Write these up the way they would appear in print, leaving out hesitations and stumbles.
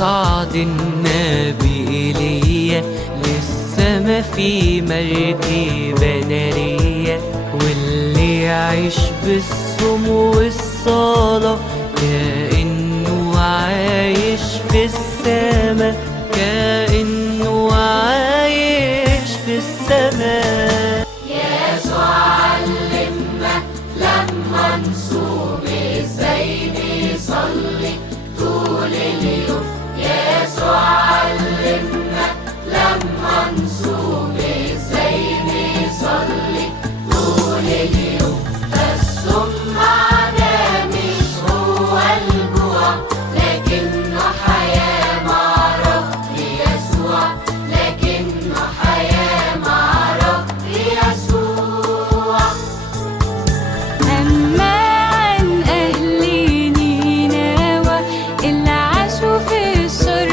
صعد النبي إيليا للسما في مركبة نارية، واللي يعيش بالصوم والصلاة كأنه عايش في السما، كأنه عايش في السما. يسوع علمنا لما نصوم ازاي نصلي طول اليوم. يسوع علمنا لما نصوم ازاي نصلي طول اليوم. فالصوم معناه مش هو الجوع، لكنه حياة مع رب يسوع، لكنه حياة مع رب يسوع. أما عن أهل نينوى اللي عاشوا في الشر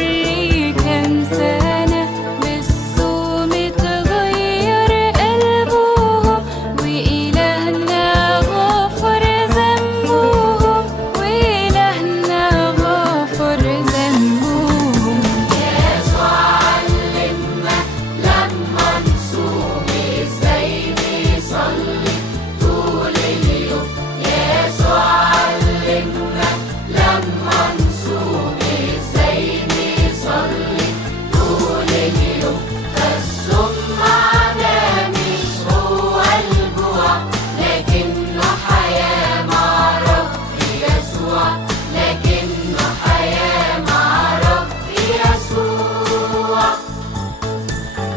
كام سنة، بالصوم اتغير قلبهم وإلهنا غفر ذنبهم، وإلهنا غفر ذنبهم. يسوع علمنا لما نصوم ازاي نصلي طول اليوم. يسوع علمنا لما نصوم ازاي نصلي طول اليوم. فالصوم معناه مش هو الجوع، لكنه حياة مع رب يسوع، لكنه حياة مع رب يسوع.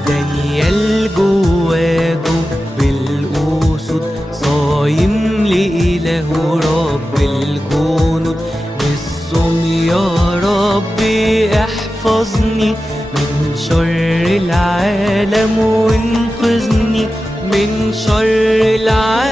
دانيال جوا جب الأسود صايم لإله رب الجنود، بالصوم يا ربي احفظني من شر العالم وانقذني من شر العالم